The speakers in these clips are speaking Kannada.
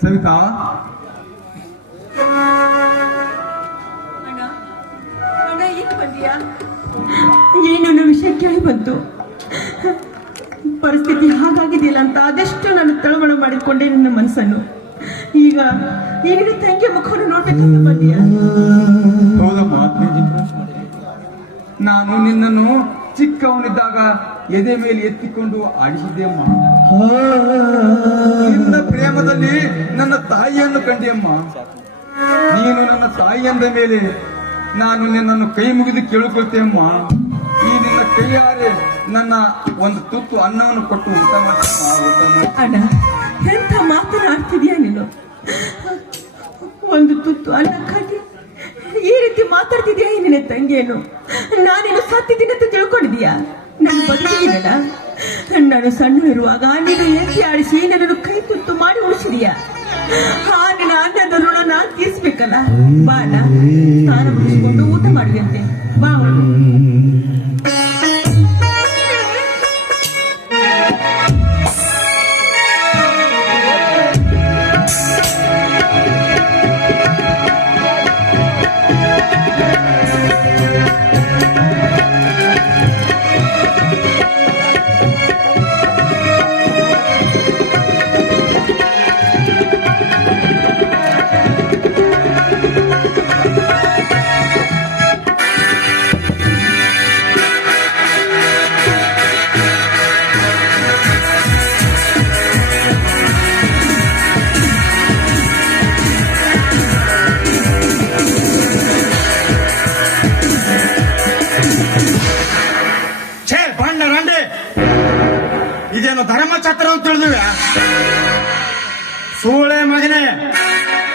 ಸವಿತಾ? ಏನನ್ನ ವಿಷಯ ಕೇಳಿ ಬಂತು? ಪರಿಸ್ಥಿತಿ ಹಾಗಾಗಿದೆಯಲ್ಲ ಅಂತ ಅದೆಷ್ಟು ನಾನು ತಳಮಳ ಮಾಡಿಕೊಂಡೆ ನನ್ನ ಮನಸ್ಸನ್ನು. ಈಗ ಈಗ ತಂಗಿಯ ತಂಗಿ ಮುಖವನ್ನು ನೋಡ್ಬೇಕಂತ ಬಂದಿಯಾ? ಹೌದಮ್ಮ ನಾನು ನಿನ್ನನ್ನು ಚಿಕ್ಕವನಿದ್ದಾಗ ಎದೆ ಮೇಲೆ ಎತ್ತಿಕೊಂಡು ಆಡಿಸಿದ್ದೆ ಅಮ್ಮ ನಿನ್ನ ಪ್ರೇಮದಲ್ಲಿ ನನ್ನ ತಾಯಿಯನ್ನು ಕಂಡೆಯಮ್ಮ ನೀನು ನನ್ನ ತಾಯಿ ಅಂದ ಮೇಲೆ ನಾನು ನಿನ್ನನ್ನು ಕೈ ಮುಗಿದು ಕೇಳಿಕೊಳ್ತೇಮ್ಮ. ಈ ನಿನ್ನ ಕೈಯಾರೆ ನನ್ನ ಒಂದು ತುತ್ತು ಅನ್ನವನ್ನು ಕೊಟ್ಟು ಊಟ ಅಣ್ಣ ಮಾತನಾಡ್ತಿದ್ಯಾ ನೀನು? ಒಂದು ತುತ್ತು ಅನ್ನಕ್ಕಾಗಿ ಈ ರೀತಿ ಮಾತಾಡ್ತಿದ್ಯಾ ನಿನ್ನ ತಂಗಿಯನ್ನು? ನಾನೇನು ಸತ್ತಿದ್ದೀನಿ ಅಂತ ತಿಳ್ಕೊಂಡಿದ್ಯಾ ನಾನು ಬದುಕಿದ್ದೀನಲ್ಲ ನಾನು ಸಣ್ಣ ಇರುವಾಗ ನೀನು ಎತ್ತಿ ಆಡಿಸಿ ನನ್ನನ್ನು ಕೈ ಕುತ್ತು ಮಾಡಿ ಉಳಿಸಿದೀಯಾ? ಆ ನಿನ್ನ ಅನ್ನದ ಋಣ ನಾನು ತೀರ್ಸ್ಬೇಕಲ್ಲ? ಬಾ ಅಣ್ಣ ಸ್ನಾನ ಮುಗಿಸ್ಕೊಂಡು ಊಟ ಮಾಡಿದಂತೆ ಬಾ ತಿಳಿದಿವೆ ಸೂಳೆ ಮಗನೇ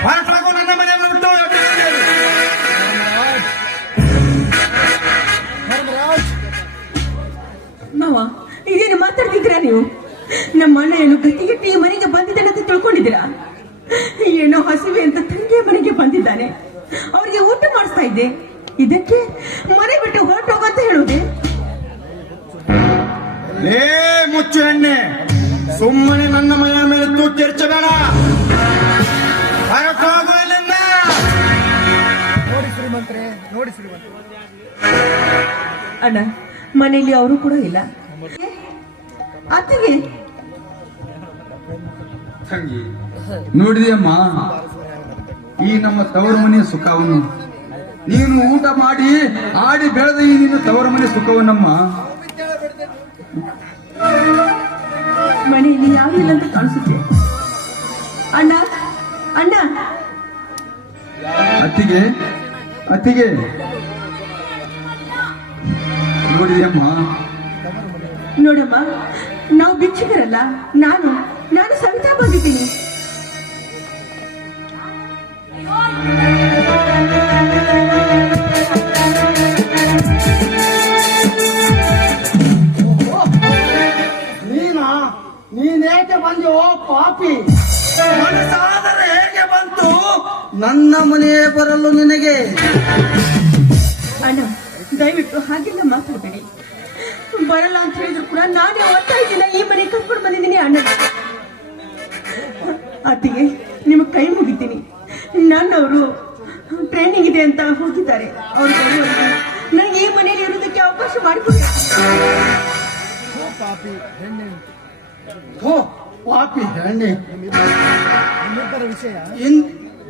ಹೊರಟಾಗು ನನ್ನ ಮನೆ ಬಿಟ್ಟು ಮಾವ ಇದೇನು ಮಾತಾಡ್ತಿದ್ದೀರಾ ನೀವು? ನಮ್ಮ ಅಣ್ಣ ಏನು ಗಟ್ಟಿಗೆಟ್ಟು ಈ ಮನೆಗೆ ಬಂದಿದ್ದಾನೆ ಅಂತ ತಿಳ್ಕೊಂಡಿದ್ದೀರಾ? ಏನೋ ಹಸಿವೆ ಅಂತ ತಂಗಿಯ ಮನೆಗೆ ಬಂದಿದ್ದಾನೆ. ಅವ್ರಿಗೆ ಊಟ ಮಾಡಿಸ್ತಾ ಇದ್ದೆ. ಇದಕ್ಕೆ ಮನೆ ಬಿಟ್ಟು ಹೊರಟೋಗ ಅಂತ ಹೇಳುವುದೇ? ಏ ಮುಚ್ಚು ಎಣ್ಣೆ. ಸುಮ್ಮನೆ ನನ್ನ ಮನೆಯ ಮೇಲೆ ತೂಕಿ ಬೇಡ ಹೊರಟೋಗು ಇಲ್ಲಿಂದ ನೋಡಿ ಶ್ರೀಮಂತ್ರೆ ನೋಡಿ ಶ್ರೀಮಂತ್ರೆ. ಅಣ್ಣ ಮನೆಯಲ್ಲಿ ಅವರು ಕೂಡ ಇಲ್ಲ. ಅತ್ತಿಗೆ? ತಂಗಿ ನೋಡಿದೆಯಮ್ಮ ಈ ನಮ್ಮ ತವರು ಮನೆಯ ಸುಖವನ್ನು. ನೀನು ಊಟ ಮಾಡಿ ಆಡಿ ಬೆಳೆದ ಈ ನಿನ್ನ ತವರು ಮನೆ ಸುಖವನ್ನಮ್ಮ. ಮನೆಯಲ್ಲಿ ಯಾರು ಇಲ್ಲ ಅಂತ ಕಾಣಿಸುತ್ತೆ. ಅಣ್ಣ ಅಣ್ಣ. ಅತ್ತಿಗೆ ಅತ್ತಿಗೆ. ನೋಡಿದೆಯಮ್ಮ? ನೋಡಮ್ಮ ನಾವು ಭಿಕ್ಷುಕರಲ್ಲ ನಾನು ನಾನು ಸವಿತಾ ಬಂದಿದ್ದೀನಿ. ನನ್ನ ಮನೆಯೇ ಬರಲು ನಿನಗೆ. ಅಣ್ಣ ದಯವಿಟ್ಟು ಹಾಗೆಲ್ಲ ಮಾತಾಡಬೇಡಿ. ಬರಲ್ಲ ಅಂತ ಹೇಳಿದ್ರು ಕೂಡ ನಾನೇ ಒತ್ತಾಯ ದಿನ ಈ ಮನೆ ಕರ್ಕೊಂಡು ಬಂದಿದ್ದೀನಿ ಅಣ್ಣ. ಅತ್ತಿಗೆ ನಿಮಗೆ ಕೈ ಮುಗಿತೀನಿ. ನನ್ನವರು ಟ್ರೈನಿಂಗ್ ಇದೆ ಅಂತ ಹೋಗಿದ್ದಾರೆ. ಅವ್ರು ನನಗೆ ಈ ಮನೆಯಲ್ಲಿ ಇರೋದಕ್ಕೆ ಅವಕಾಶ ಮಾಡಿಕೊಡಿ. ಪಾಪಿ ಹೆಣ್ಣೆ. ವಿಷಯ.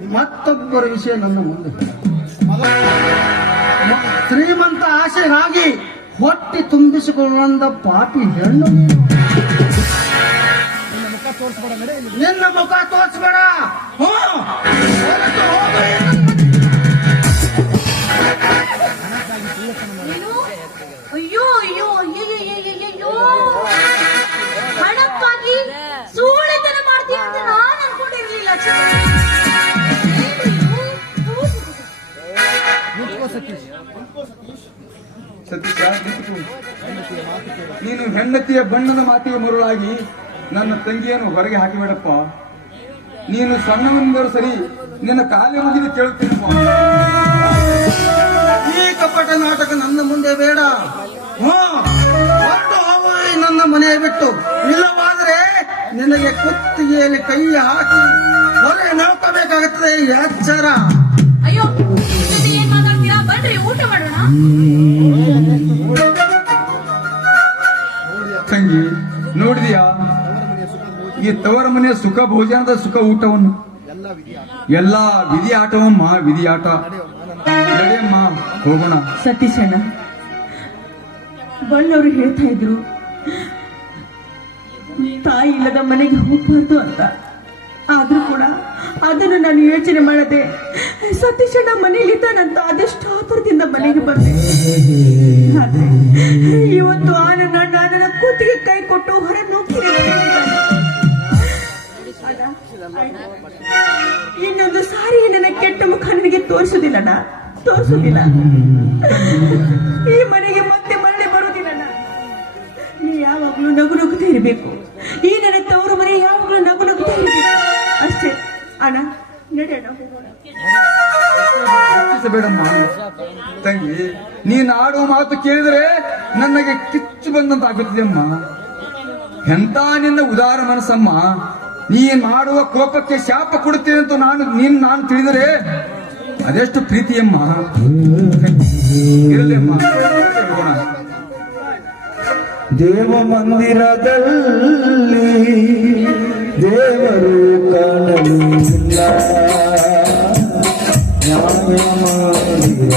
ಮತ್ತೊಬ್ಬರ ವಿಷಯ ನನ್ನ ಮುಂದೆ. ಶ್ರೀಮಂತ ಆಶೆಗಾಗಿ ಹೊಟ್ಟೆ ತುಂಬಿಸಿಕೊಳ್ಳಂದ ಪಾಪಿ ಹೆಣ್ಣು ನೀನು. ನಿನ್ನ ಮುಖ ತೋರಿಸ್ಬೇಡ ನೀನು ಹೆಂಡತಿಯ ಬಣ್ಣದ ಮಾತಿಗೆ ಮರುಳಾಗಿ ನನ್ನ ತಂಗಿಯನ್ನು ಹೊರಗೆ ಹಾಕಿಬೇಡಪ್ಪ. ನೀನು ಸಣ್ಣವನಿಂದರು ಸರಿ ನಿನ್ನ ಕಾಲಿ ಮುಗಿದು ಕೇಳುತ್ತೇನಪ್ಪ ಈ ಕಪಟ ನಾಟಕ ನನ್ನ ಮುಂದೆ ಬೇಡ. ನನ್ನ ಮನೆ ಬಿಟ್ಟು. ಇಲ್ಲವಾದರೆ ನಿನಗೆ ಕುತ್ತಿಗೆಯಲ್ಲಿ ಕೈ ಹಾಕಿ ಹೊರೆ ನೋಡ್ಕೋಬೇಕಾಗುತ್ತದೆ ಎಚ್ಚರ ಅಯ್ಯೋ ಏನ್ ಮಾತಾಡ್ತೀರಾ? ಬನ್ರಿ ಊಟ ಮಾಡೋಣ. ತಂಗಿ ನೋಡಿದ್ಯಾ ಈ ತವರ ಮನೆಯ ಸುಖ ಭೋಜನದ ಸುಖ ಊಟವನ್ನು ಎಲ್ಲ ವಿಧಿ ಆಟವಮ್ಮ ವಿಧಿ ಆಟ ನಡೆಯಮ್ಮ ಹೋಗೋಣ ಸತೀಶಣ್ಣ ಬಣ್ಣವರು ಹೇಳ್ತಾ ಇದ್ರು ತಾಯಿ ಇಲ್ಲದ ಮನೆಗೆ ಹೋಗ್ಬಾರ್ದು ಅಂತ ಆದ್ರೂ ಕೂಡ ಅದನ್ನು ನಾನು ಯೋಚನೆ ಮಾಡದೆ ಸತೀಶಣ್ಣ ಮನೆಯಲ್ಲಿದ್ದಾನಂತ ಅದೆಷ್ಟು ಆತುರದಿಂದ ಮನೆಗೆ ಬಂದೆ ಆದ್ರೆ ಇವತ್ತು ತೋರಿಸುದಿಲ್ಲಣ್ಣ, ತೋರಿಸುದಿಲ್ಲ. ಈ ಮನೆಗೆ ಮತ್ತೆ ಮರಳಿ ಬರುವುದಿಲ್ಲಣ್ಣ ನೀ ಯಾವಾಗ್ಲೂ ನಗು ನಗುತ್ತಾ ಇರಬೇಕು. ಈ ನನ್ನ ತವರು ಮನೆ ಯಾವಾಗ್ಲೂ ನಗು ನಗುತ್ತಾ ಇರಬೇಕು. ಅಷ್ಟೇ. ಅಣ್ಣ ಬೇಡಮ್ಮ. ತಂಗಿ, ನೀನ್ ಆಡುವ ಮಾತು ಕೇಳಿದ್ರೆ ನನಗೆ ಕಿಚ್ಚು ಬಂದಂತ ಆಗುತ್ತಿದೆಯಮ್ಮ ಎಂತ ನಿನ್ನ ಉದಾರ ಮನಸ್ಸಮ್ಮ? ನೀ ಮಾಡುವ ಕೋಪಕ್ಕೆ ಶಾಪ ಕೊಡುತ್ತೇನೆ ಅಂತ ನಾನು ನೀನ್ ನಾನು ತಿಳಿದರೆ ಅದೆಷ್ಟು ಪ್ರೀತಿಯಮ್ಮ? ಇರಲಿ ಅಮ್ಮ. ಹೋಗೋಣ ದೇವ ಮಂದಿರದಲ್ಲಿ ದೇವರು ಕಾಣಲಿಲ್ಲ. ನ್ಯಾಯ